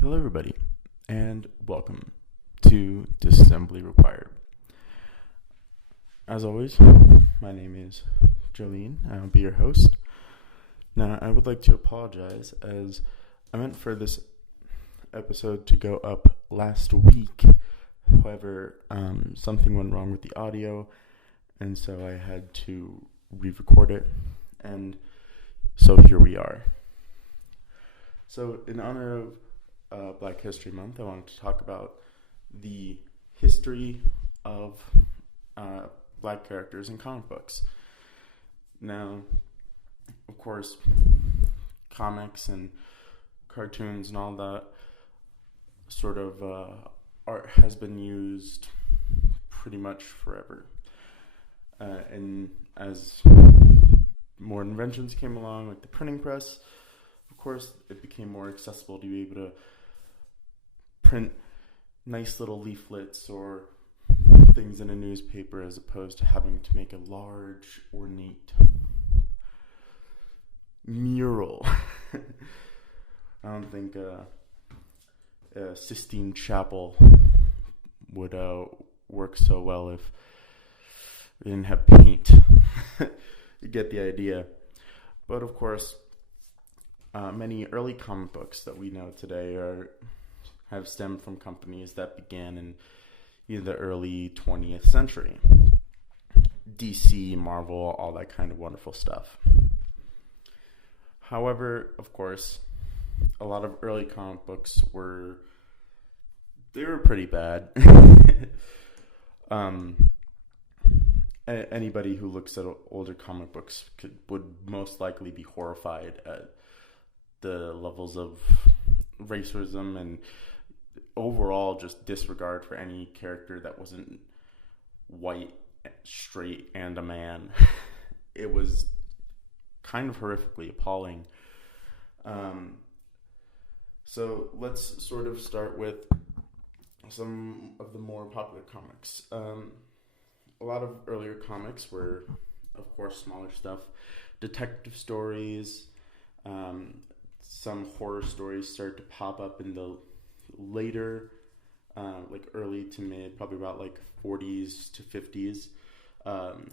Hello, everybody, and welcome to Disassembly Required. As always, my name is Jolene, and I'll be your host. Now, I would like to apologize as I meant for this episode to go up last week. However, something went wrong with the audio, and so I had to re-record it, and so here we are. So, in honor of Black History Month, I wanted to talk about the history of black characters in comic books. Now, of course, comics and cartoons and all that sort of art has been used pretty much forever. And as more inventions came along, like the printing press, of course, it became more accessible to be able to print nice little leaflets or things in a newspaper as opposed to having to make a large, ornate mural. I don't think a Sistine Chapel would work so well if we didn't have paint. You get the idea. But of course, many early comic books that we know today have stemmed from companies that began in the early 20th century. DC, Marvel, all that kind of wonderful stuff. However, of course, a lot of early comic books were pretty bad. Anybody who looks at older comic books would most likely be horrified at the levels of racism and overall just disregard for any character that wasn't white, straight, and a man. It was kind of horrifically appalling. So let's sort of start with some of the more popular comics. A lot of earlier comics were, of course, smaller stuff. Detective stories, some horror stories started to pop up in the later, like early to mid, probably about like 40s to 50s.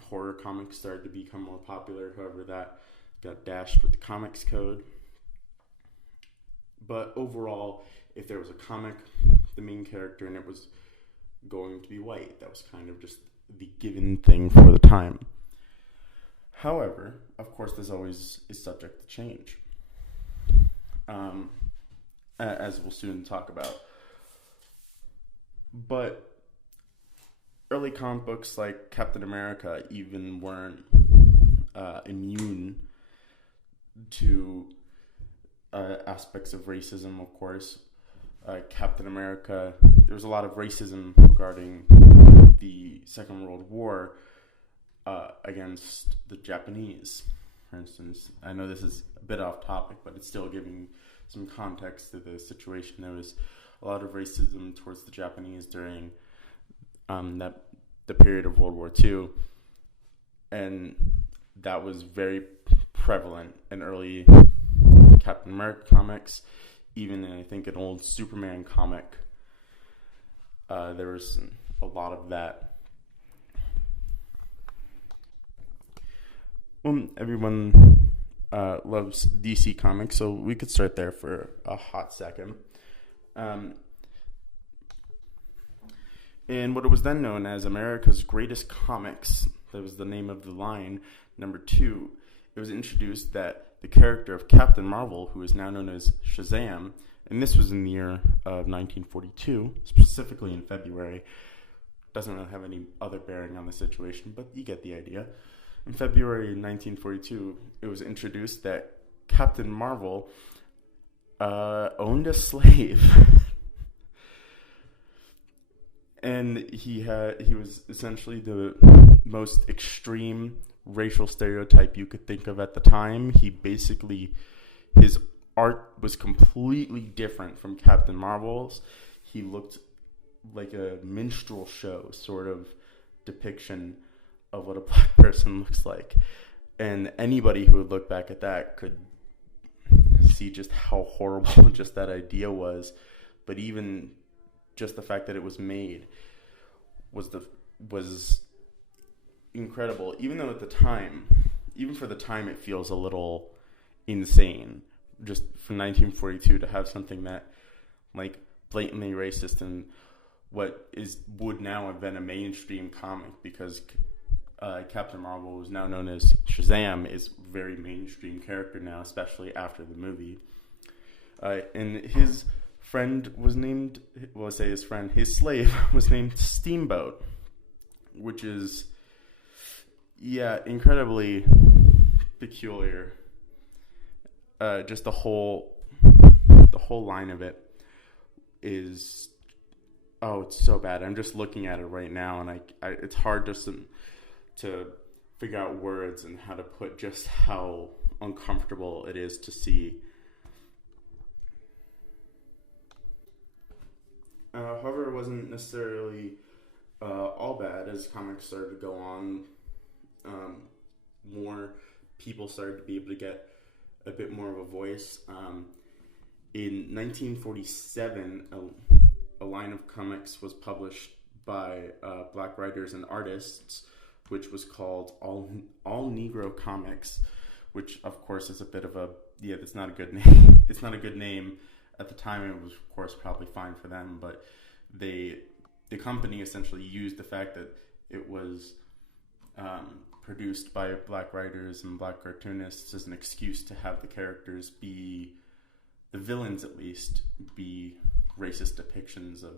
Horror comics started to become more popular. However, that got dashed with the Comics Code. But overall, if there was a comic, the main character, and it was going to be white, that was kind of just the given thing for the time. However, of course, there's always is subject to change. As we'll soon talk about. But early comic books like Captain America even weren't immune to aspects of racism, of course. Captain America, there was a lot of racism regarding the Second World War against the Japanese, for instance. I know this is a bit off topic, but it's still giving some context to the situation. There was a lot of racism towards the Japanese during the period of World War II, and that was very prevalent in early Captain America comics. Even in, I think, an old Superman comic, there was a lot of that. Well, everyone loves DC Comics, so we could start there for a hot second. In what it was then known as America's Greatest Comics, that was the name of the line, number 2, it was introduced that the character of Captain Marvel, who is now known as Shazam, and this was in the year of 1942, specifically in February, doesn't really have any other bearing on the situation, but you get the idea. In February 1942, it was introduced that Captain Marvel owned a slave. And he was essentially the most extreme racial stereotype you could think of at the time. His art was completely different from Captain Marvel's. He looked like a minstrel show sort of depiction of what a black person looks like. And anybody who would look back at that could see just how horrible just that idea was. but even just the fact that it was made was incredible. Even though at the time, even for the time, it feels a little insane. Just from 1942 to have something that like blatantly racist and would now have been a mainstream comic, because Captain Marvel, is now known as Shazam, is a very mainstream character now, especially after the movie. And his friend was named, well, I say his friend, his slave was named Steamboat, which is, incredibly peculiar. Just the whole line of it is, it's so bad. I'm just looking at it right now, and it's hard just to figure out words and how to put just how uncomfortable it is to see. However, it wasn't necessarily all bad. As comics started to go on, more people started to be able to get a bit more of a voice. In 1947, a line of comics was published by black writers and artists, which was called All Negro Comics, which of course is a bit of that's not a good name. It's not a good name. At the time, it was of course probably fine for them, but the company essentially used the fact that it was produced by black writers and black cartoonists as an excuse to have the characters be, the villains at least, be racist depictions of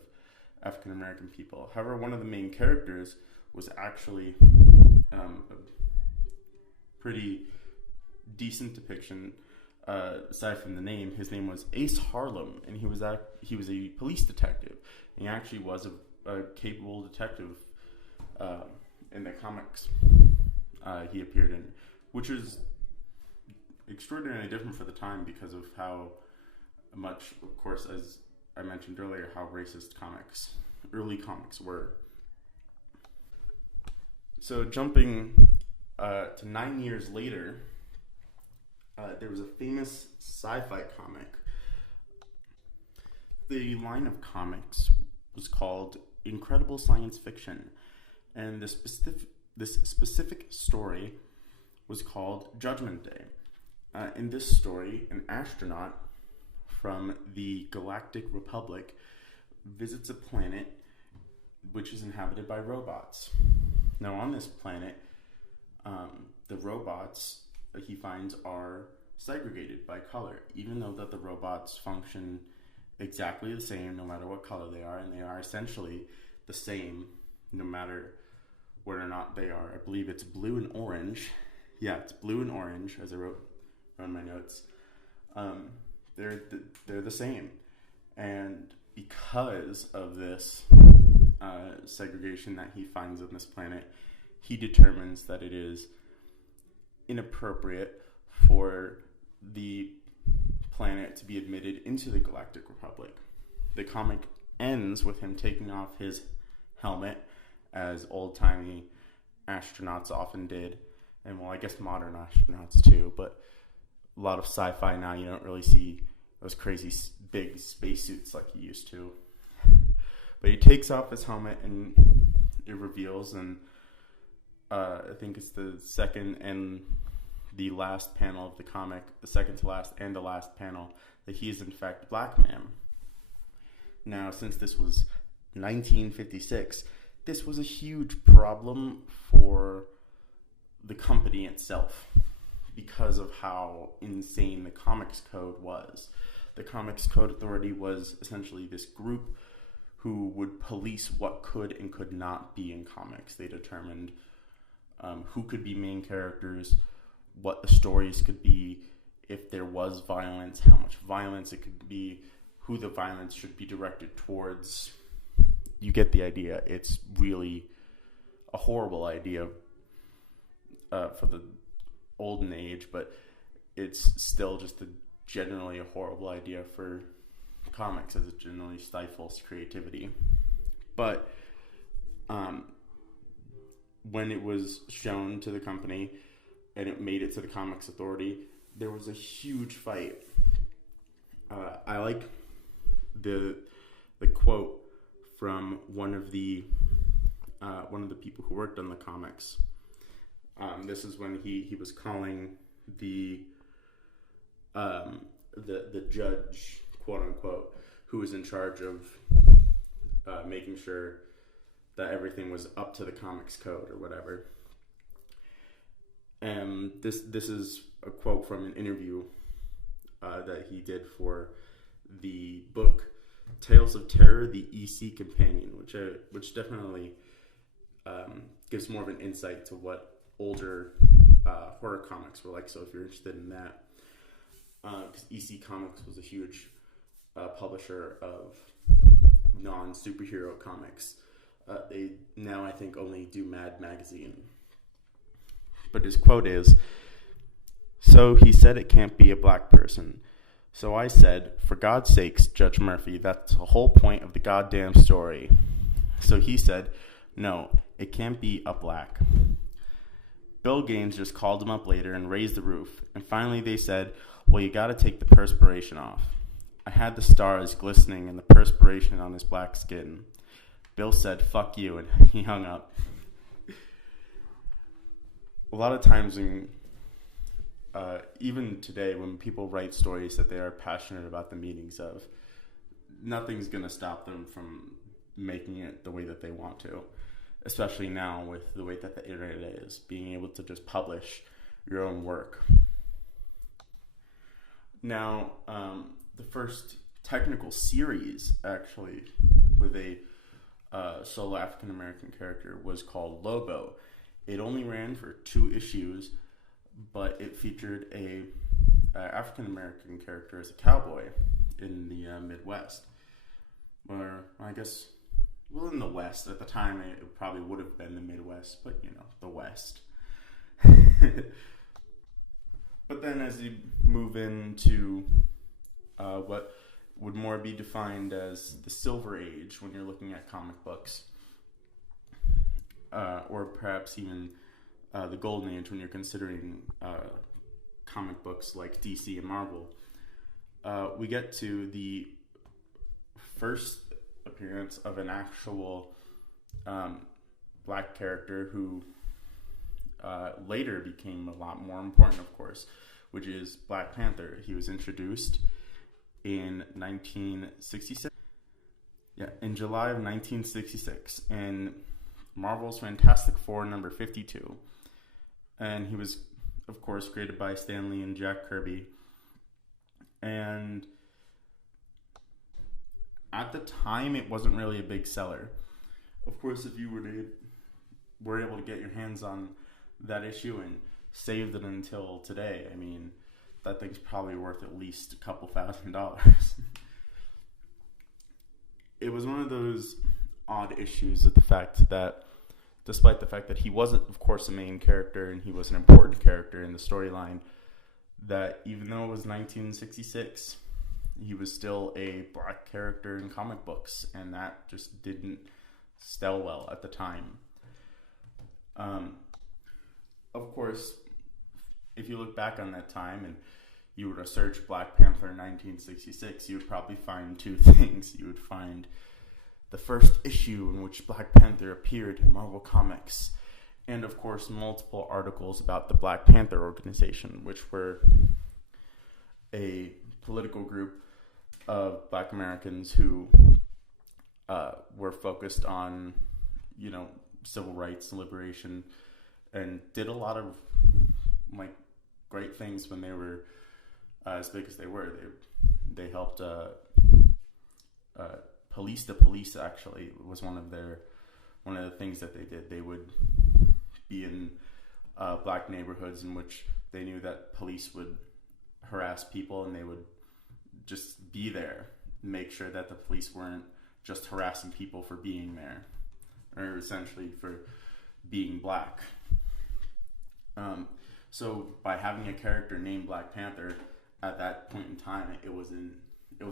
African American people. However, one of the main characters was actually a pretty decent depiction. Aside from the name, his name was Ace Harlem, and he was a police detective. And he actually was a capable detective in the comics he appeared in, which is extraordinarily different for the time because of how much, of course, as I mentioned earlier, how racist early comics were. So jumping to 9 years later, there was a famous sci-fi comic. The line of comics was called Incredible Science Fiction, and this specific story was called Judgment Day. In this story, an astronaut from the Galactic Republic visits a planet which is inhabited by robots. Now, on this planet, the robots he finds are segregated by color, even though that the robots function exactly the same no matter what color they are, and they are essentially the same no matter whether or not they are. I believe it's blue and orange. Yeah, it's blue and orange, as I wrote on my notes. They're the same, and because of this segregation that he finds on this planet, he determines that it is inappropriate for the planet to be admitted into the Galactic Republic. The comic ends with him taking off his helmet, as old-timey astronauts often did, and well, I guess modern astronauts too, but a lot of sci-fi now, you don't really see those crazy big spacesuits like you used to. But he takes off his helmet, and it reveals, and I think it's the second and the last panel of the comic, the second to last and the last panel, that he is in fact a black man. Now, since this was 1956, this was a huge problem for the company itself because of how insane the Comics Code was. The Comics Code Authority was essentially this group who would police what could and could not be in comics. They determined who could be main characters, what the stories could be, if there was violence, how much violence it could be, who the violence should be directed towards. You get the idea. It's really a horrible idea for the olden age, but it's still just generally a horrible idea for comics, as it generally stifles creativity. But when it was shown to the company and it made it to the Comics Authority, there was a huge fight. I like the quote from one of the people who worked on the comics. This is when he was calling the judge, quote unquote, who was in charge of making sure that everything was up to the comics code or whatever. And this is a quote from an interview that he did for the book Tales of Terror: The EC Companion, which definitely gives more of an insight to what older horror comics were like. So if you're interested in that, because EC Comics was a huge publisher of non-superhero comics. They now, I think, only do Mad Magazine. But his quote is, "So he said it can't be a black person. So I said, for God's sakes, Judge Murphy, that's the whole point of the goddamn story. So he said, no, it can't be a black. Bill Gaines just called him up later and raised the roof. And finally they said, well, you gotta take the perspiration off. I had the stars glistening and the perspiration on his black skin. Bill said, fuck you, and he hung up." A lot of times even today, when people write stories that they are passionate about the meanings of, nothing's going to stop them from making it the way that they want to. Especially now with the way that the internet is, being able to just publish your own work. Now, the first technical series, actually, with a solo African-American character was called Lobo. It only ran for 2 issues, but it featured a African-American character as a cowboy in the Midwest. Or, I guess, well, in the West. At the time, it probably would have been the Midwest, but, the West. But then as you move into what would more be defined as the Silver Age when you're looking at comic books, or perhaps even the Golden Age when you're considering comic books like DC and Marvel, we get to the first appearance of an actual black character who later became a lot more important, of course, which is Black Panther. He was introduced in 1966. Yeah, in July of 1966, in Marvel's Fantastic Four number 52. And he was, of course, created by Stan Lee and Jack Kirby. And at the time, it wasn't really a big seller. Of course, if you were able to get your hands on that issue and saved it until today, I mean, that thing's probably worth at least a couple $1,000. It was one of those odd issues of the fact that, despite the fact that he wasn't, of course, a main character and he was an important character in the storyline, that even though it was 1966, he was still a black character in comic books, and that just didn't sell well at the time. Of course, if you look back on that time and you were to search Black Panther 1966, you would probably find 2 things. You would find the first issue in which Black Panther appeared in Marvel Comics, and of course multiple articles about the Black Panther organization, which were a political group of black Americans who were focused on, civil rights and liberation, and did a lot of great things when they were as big as they were. They helped police the police. Actually, was one of the things that they did. They would be in black neighborhoods in which they knew that police would harass people, and they would just be there, make sure that the police weren't just harassing people for being there, or essentially for being black. So by having a character named Black Panther at that point in time, it was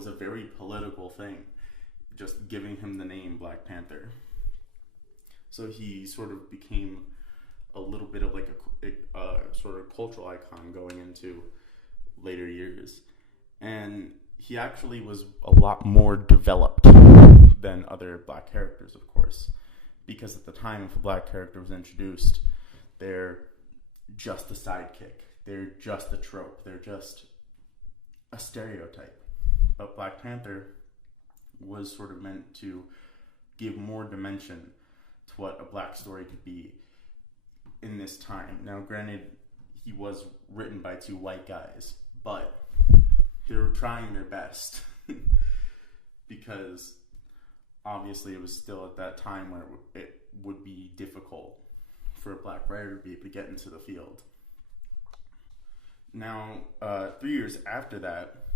a very political thing, just giving him the name Black Panther. So he sort of became a little bit of a sort of cultural icon going into later years. And he actually was a lot more developed than other black characters, of course, because at the time if a black character was introduced, they're just a sidekick, they're just a trope, they're just a stereotype. But Black Panther was sort of meant to give more dimension to what a black story could be in this time. Now, granted, he was written by two white guys, but they were trying their best because obviously it was still at that time where it would be difficult for a black writer to be able to get into the field. Now, 3 years after that,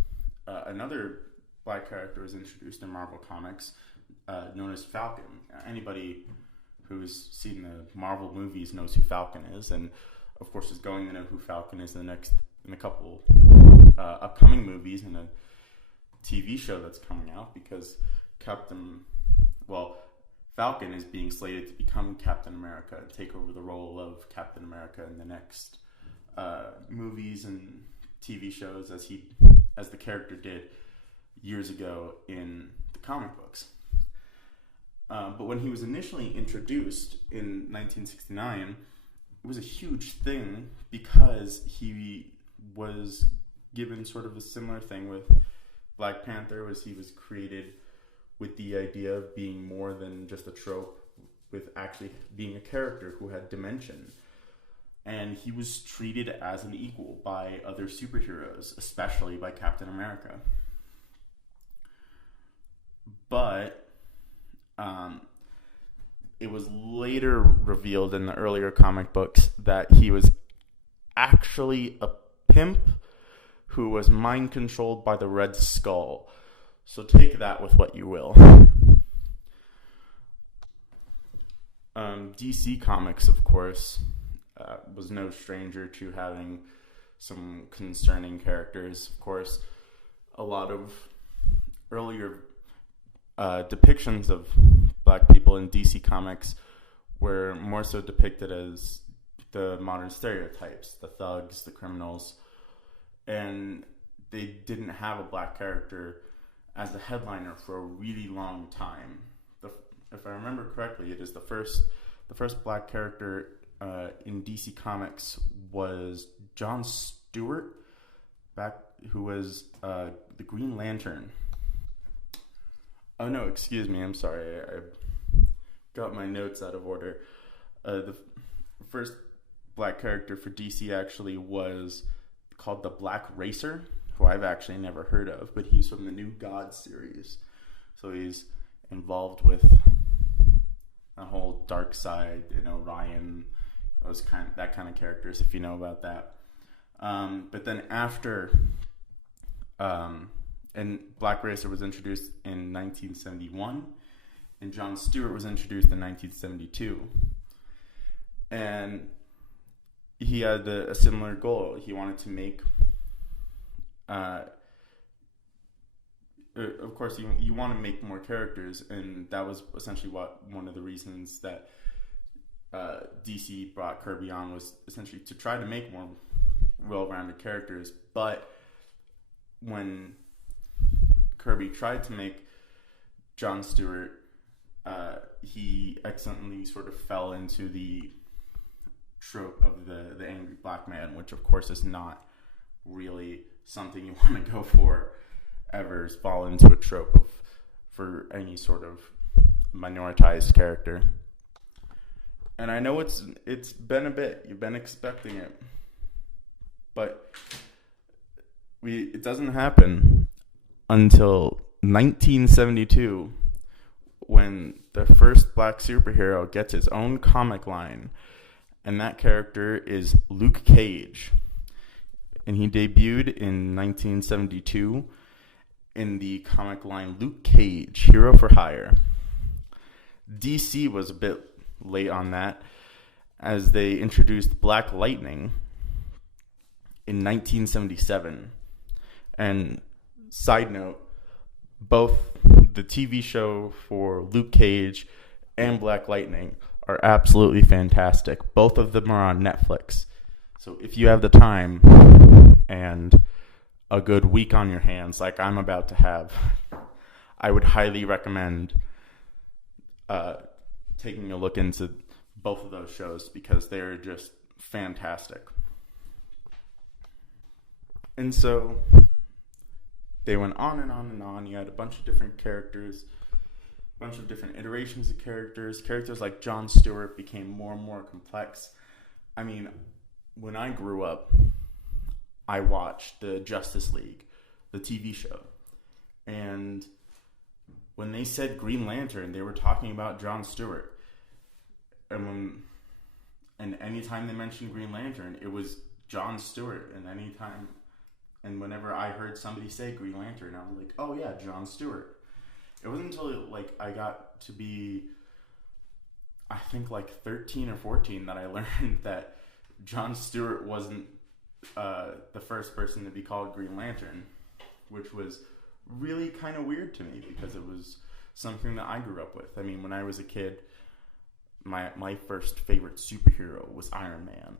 another black character was introduced in Marvel Comics, known as Falcon. Anybody who's seen the Marvel movies knows who Falcon is, and of course is going to know who Falcon is in a couple upcoming movies and a TV show that's coming out, because Falcon is being slated to become Captain America and take over the role of Captain America in the next movies and TV shows, as the character did years ago in the comic books. But when he was initially introduced in 1969, it was a huge thing because he was given sort of a similar thing with Black Panther, was he was created with the idea of being more than just a trope, with actually being a character who had dimension. And he was treated as an equal by other superheroes, especially by Captain America. But it was later revealed in the earlier comic books that he was actually a pimp who was mind controlled by the Red Skull. So take that with what you will. DC Comics, of course, was no stranger to having some concerning characters. Of course, a lot of earlier depictions of black people in DC Comics were more so depicted as the modern stereotypes, the thugs, the criminals, and they didn't have a black character as the headliner for a really long time. If I remember correctly, it is the first black character in DC Comics was Jon Stewart, who was the Green Lantern. Oh no, excuse me, I'm sorry, I got my notes out of order. The first black character for DC actually was called the Black Racer, who I've actually never heard of, but he's from the New Gods series. So he's involved with a whole dark side, Orion, that kind of characters, if you know about that. But then after, and Black Racer was introduced in 1971, and Jon Stewart was introduced in 1972. And he had a similar goal. He wanted to make, of course, you want to make more characters, and that was essentially one of the reasons that DC brought Kirby on, was essentially to try to make more well-rounded characters. But when Kirby tried to make Jon Stewart, he accidentally sort of fell into the trope of the angry black man, which of course is not really something you want to go for ever, is fall into a trope for any sort of minoritized character. And I know it's been a bit, you've been expecting it, but it doesn't happen until 1972, when the first black superhero gets his own comic line, and that character is Luke Cage. And he debuted in 1972 in the comic line Luke Cage, Hero for Hire. DC was a bit late on that, as they introduced Black Lightning in 1977. And side note, both the TV show for Luke Cage and Black Lightning are absolutely fantastic. Both of them are on Netflix. So if you have the time and a good week on your hands, like I'm about to have, I would highly recommend uh, taking a look into both of those shows because they're just fantastic. And so they went on and on and on. You had a bunch of different characters, a bunch of different iterations of characters. Characters like Jon Stewart became more and more complex. I mean, when I grew up, I watched the Justice League, the TV show. And when they said Green Lantern, they were talking about Jon Stewart. And anytime they mentioned Green Lantern, it was Jon Stewart. And whenever I heard somebody say Green Lantern, I was like, oh yeah, Jon Stewart. It wasn't until I got to be, I think 13 or 14 that I learned that Jon Stewart wasn't the first person to be called Green Lantern, which was really kind of weird to me because it was something that I grew up with. I mean, when I was a kid, my first favorite superhero was Iron Man.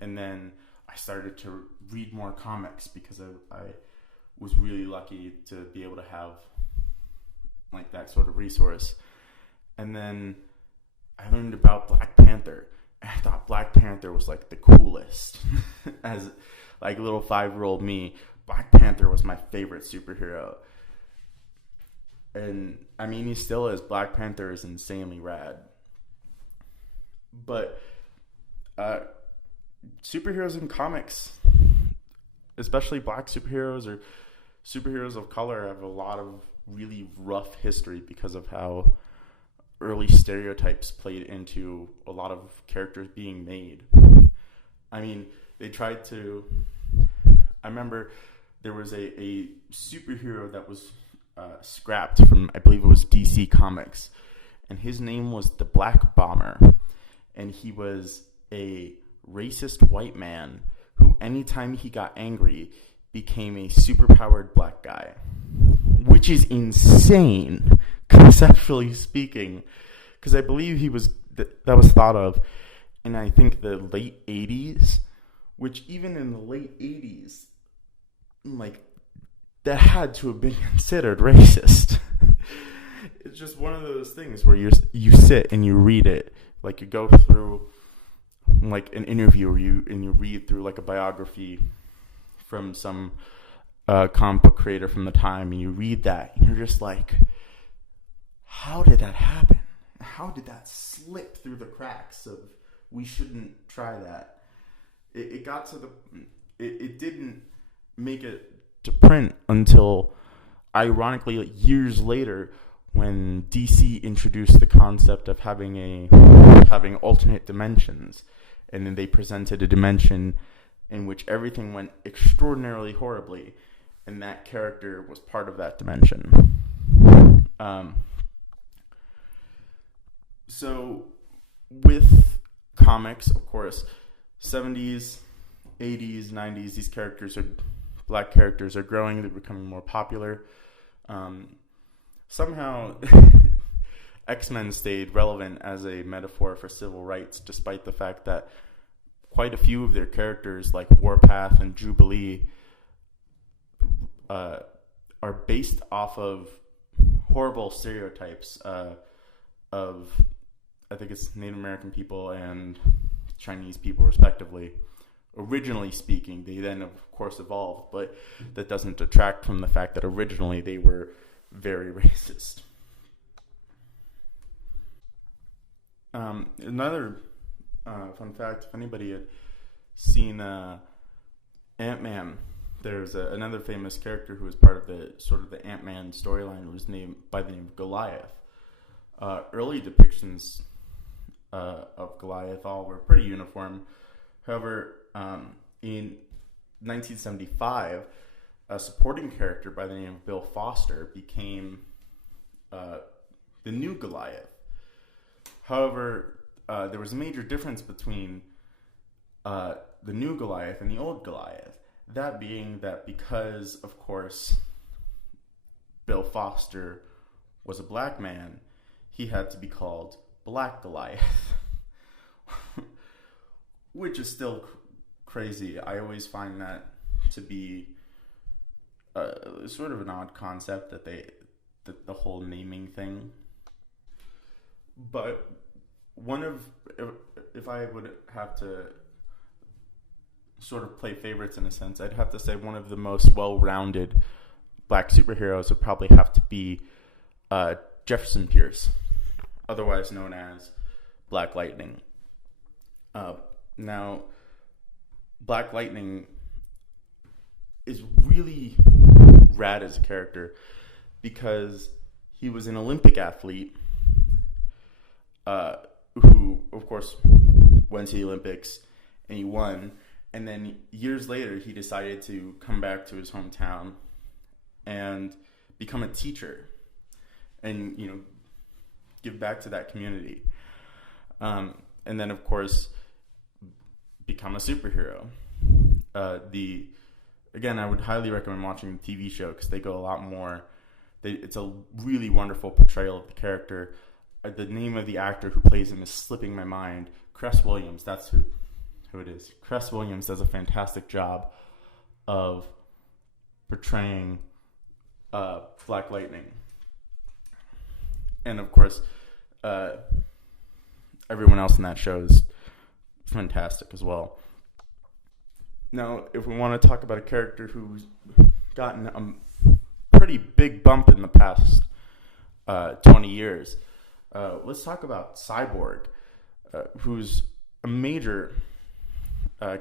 And then I started to read more comics because I was really lucky to be able to have that sort of resource. And then I learned about Black Panther. And I thought Black Panther was the coolest. As little 5-year-old me, Black Panther was my favorite superhero. And I mean, he still is. Black Panther is insanely rad. But superheroes in comics, especially black superheroes or superheroes of color, have a lot of really rough history because of how early stereotypes played into a lot of characters being made. I mean, they tried to... I remember there was a superhero that was scrapped from, I believe it was DC Comics, and his name was the Black Bomber, and he was a racist white man who, anytime he got angry, became a superpowered black guy, which is insane, conceptually speaking, because I believe that was thought of in, I think, the late 80s, which even in the late 80s, that had to have been considered racist. It's just one of those things where you sit and you read it, you go through an interview or you read through a biography from some comic book creator from the time, and you read that and you're just how did that happen? How did that slip through the cracks of we shouldn't try that? It got to it didn't make it to print until, ironically, years later, when DC introduced the concept of having alternate dimensions, and then they presented a dimension in which everything went extraordinarily horribly, and that character was part of that dimension. So with comics, of course, 70s, 80s, 90s, these black characters are growing, they're becoming more popular. Somehow X-Men stayed relevant as a metaphor for civil rights, despite the fact that quite a few of their characters, like Warpath and Jubilee, are based off of horrible stereotypes of, I think it's Native American people and Chinese people, respectively. Originally speaking, they then, of course, evolved, but that doesn't detract from the fact that originally they were very racist. Another fun fact, if anybody had seen Ant-Man, there's another famous character who was part of the Ant-Man storyline, who was named by the name of Goliath. Early depictions of Goliath all were pretty uniform. However, in 1975, a supporting character by the name of Bill Foster became the new Goliath. However, there was a major difference between the new Goliath and the old Goliath. That being that because, of course, Bill Foster was a black man, he had to be called Black Goliath. Which is still crazy. I always find that to be sort of an odd concept, that the whole naming thing. But one of, if I would have to sort of play favorites in a sense, I'd have to say one of the most well-rounded black superheroes would probably have to be Jefferson Pierce, otherwise known as Black Lightning. Now, Black Lightning is really rad as a character because he was an Olympic athlete who, of course, went to the Olympics and he won. And then years later, he decided to come back to his hometown and become a teacher and, give back to that community. And then, of course, become a superhero. Again, I would highly recommend watching the TV show because they go a lot more. It's a really wonderful portrayal of the character. The name of the actor who plays him is slipping my mind. Cress Williams, that's who it is. Cress Williams does a fantastic job of portraying Black Lightning. And, of course, everyone else in that show is fantastic as well. Now, if we want to talk about a character who's gotten a pretty big bump in the past 20 years, let's talk about Cyborg, who's a major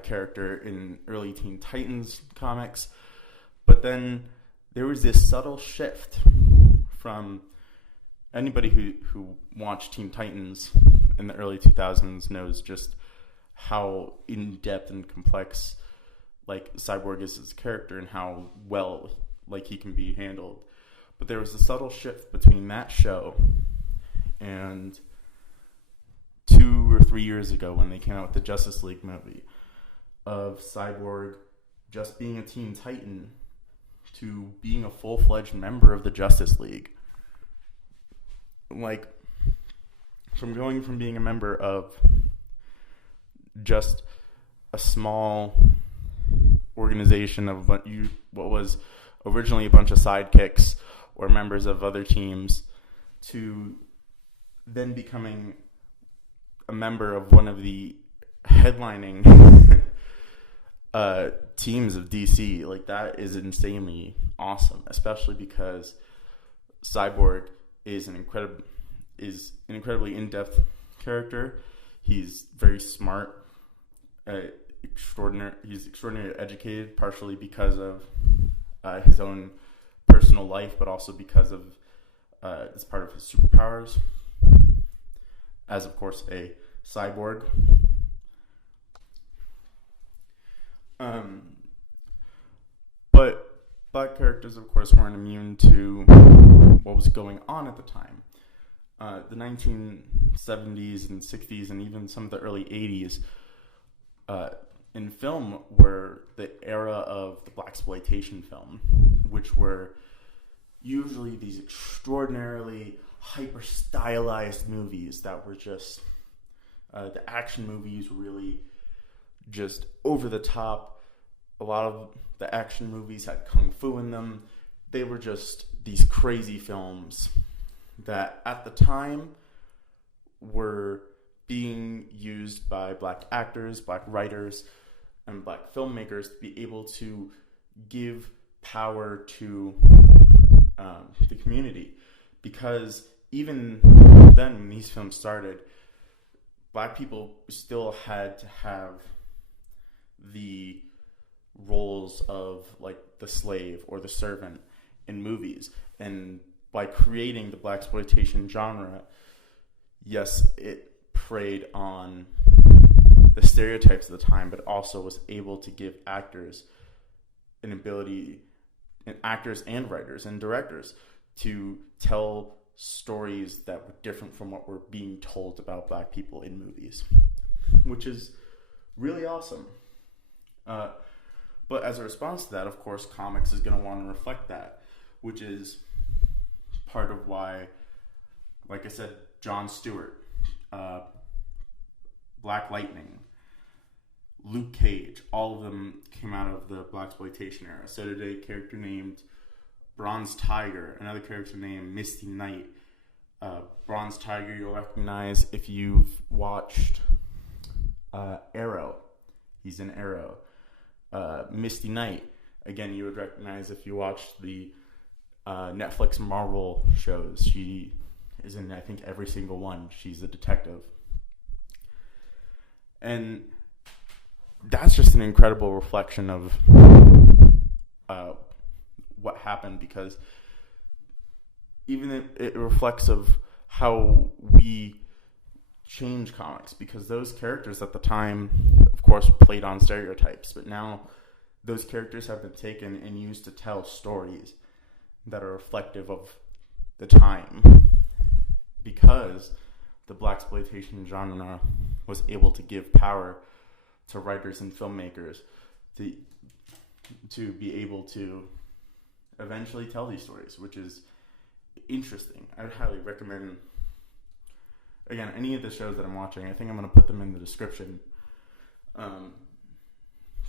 character in early Teen Titans comics. But then there was this subtle shift from anybody who watched Teen Titans in the early 2000s knows just how in-depth and complex Cyborg is as a character and how well he can be handled. But there was a subtle shift between that show and 2 or 3 years ago when they came out with the Justice League movie of Cyborg just being a Teen Titan to being a full-fledged member of the Justice League. From going from being a member of just a small organization of what was originally a bunch of sidekicks or members of other teams to then becoming a member of one of the headlining teams of DC. That is insanely awesome, especially because Cyborg is an incredibly in-depth character. He's very smart, he's extraordinarily educated, partially because of his own personal life, but also because of it's part of his superpowers, as of course a cyborg. But black characters, of course, weren't immune to what was going on at the time. The 1970s and 60s and even some of the early 80s in film were the era of the Blaxploitation film, which were usually these extraordinarily hyper-stylized movies that were just the action movies really just over the top. A lot of the action movies had kung fu in them. They were just these crazy films that at the time were being used by black actors, black writers, and black filmmakers to be able to give power to the community. Because even then, when these films started, black people still had to have the roles of the slave or the servant in movies. And by creating the Blaxploitation genre, yes, it preyed on the stereotypes of the time, but also was able to give actors an ability, and actors and writers and directors, to tell stories that were different from what were being told about black people in movies, which is really awesome. But as a response to that, of course, comics is going to want to reflect that, which is part of why, like I said, Jon Stewart, Black Lightning, Luke Cage, all of them came out of the Blaxploitation era. So did a character named Bronze Tiger, another character named Misty Knight, Bronze Tiger you'll recognize if you've watched Arrow. He's in Arrow. Misty Knight, again, you would recognize if you watched the Netflix Marvel shows. She is in, I think, every single one. She's a detective. And that's just an incredible reflection of what happened, because even it reflects of how we change comics, because those characters at the time, of course, played on stereotypes, but now those characters have been taken and used to tell stories that are reflective of the time, because the Blaxploitation genre was able to give power to writers and filmmakers to be able to eventually tell these stories, which is interesting. I would highly recommend, again, any of the shows that I'm watching. I think I'm going to put them in the description.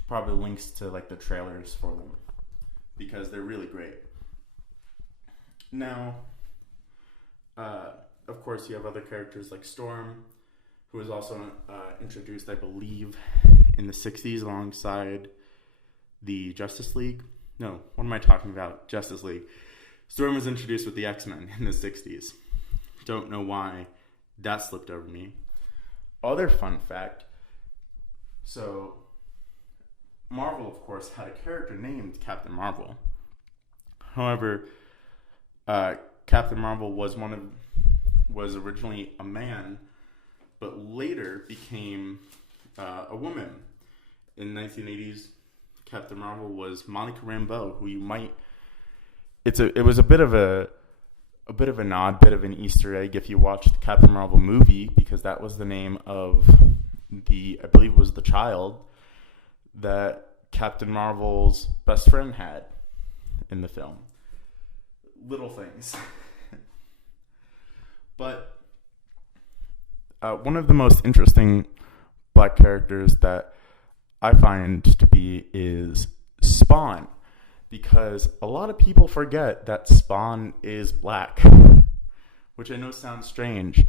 Probably links to like the trailers for them, because they're really great. Now, of course, you have other characters like Storm, who was also introduced, I believe, in the 60s alongside the Justice League. No, what am I talking about? Justice League. Storm was introduced with the X-Men in the 60s. Don't know why that slipped over me. Other fun fact, so Marvel, of course, had a character named Captain Marvel. However, Captain Marvel was originally a man, but later became a woman. In 1980s, Captain Marvel was Monica Rambeau, who you might. It was a bit of a nod, bit of an Easter egg if you watched the Captain Marvel movie, because that was the name of I believe it was the child that Captain Marvel's best friend had in the film. Little things. But one of the most interesting black characters that I find to be is Spawn, because a lot of people forget that Spawn is black, which I know sounds strange.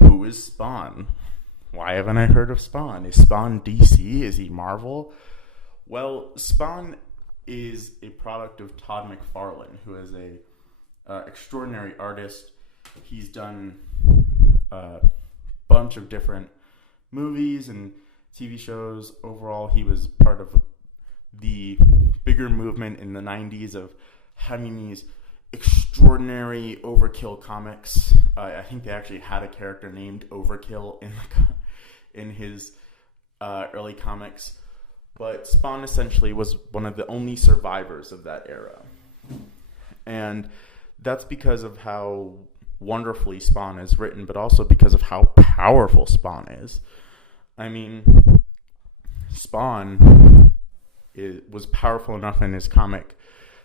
Who is Spawn? Why haven't I heard of Spawn? Is Spawn DC? Is he Marvel? Well, Spawn is a product of Todd McFarlane, who is a extraordinary artist. He's done a bunch of different movies and TV shows. Overall, he was part of the bigger movement in the 90s of having these extraordinary overkill comics. I think they actually had a character named Overkill in his early comics. But Spawn essentially was one of the only survivors of that era. And that's because of how wonderfully Spawn is written, but also because of how powerful Spawn is. I mean, Spawn was powerful enough in his comic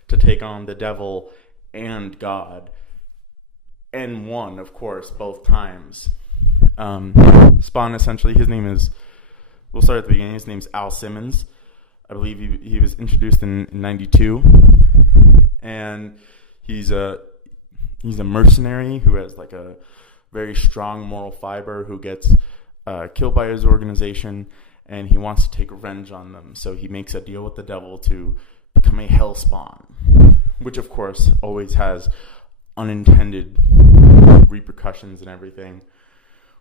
to take on the devil and God, and won, of course, both times. Spawn, essentially, we'll start at the beginning. His name's Al Simmons. I believe he was introduced in 92, and he's a mercenary who has like a very strong moral fiber, who gets killed by his organization, and he wants to take revenge on them. So he makes a deal with the devil to become a hell spawn, which of course always has unintended repercussions and everything,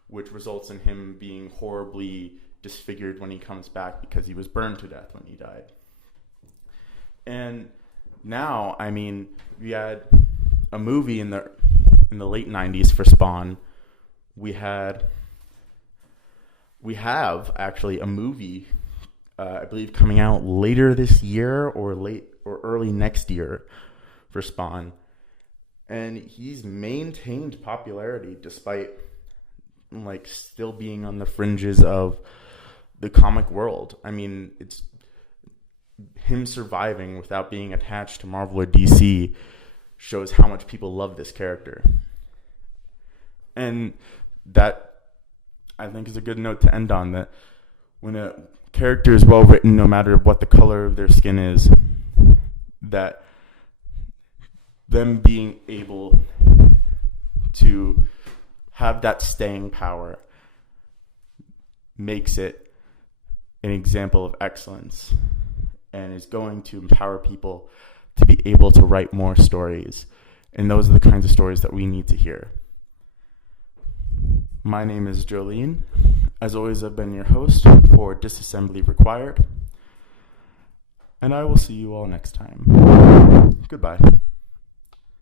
which results in him being horribly disfigured when he comes back because he was burned to death when he died. And now, I mean, we had a movie in the late 90s for Spawn. We have actually a movie, I believe, coming out later this year or early next year for Spawn. And he's maintained popularity despite like still being on the fringes of the comic world. I mean, it's him surviving without being attached to Marvel or DC shows how much people love this character. And that, I think, is a good note to end on, that when a character is well written, no matter what the color of their skin is, that them being able to have that staying power makes it an example of excellence and is going to empower people to be able to write more stories. And those are the kinds of stories that we need to hear. My name is Jolene. As always, I've been your host for Disassembly Required. And I will see you all next time. Goodbye.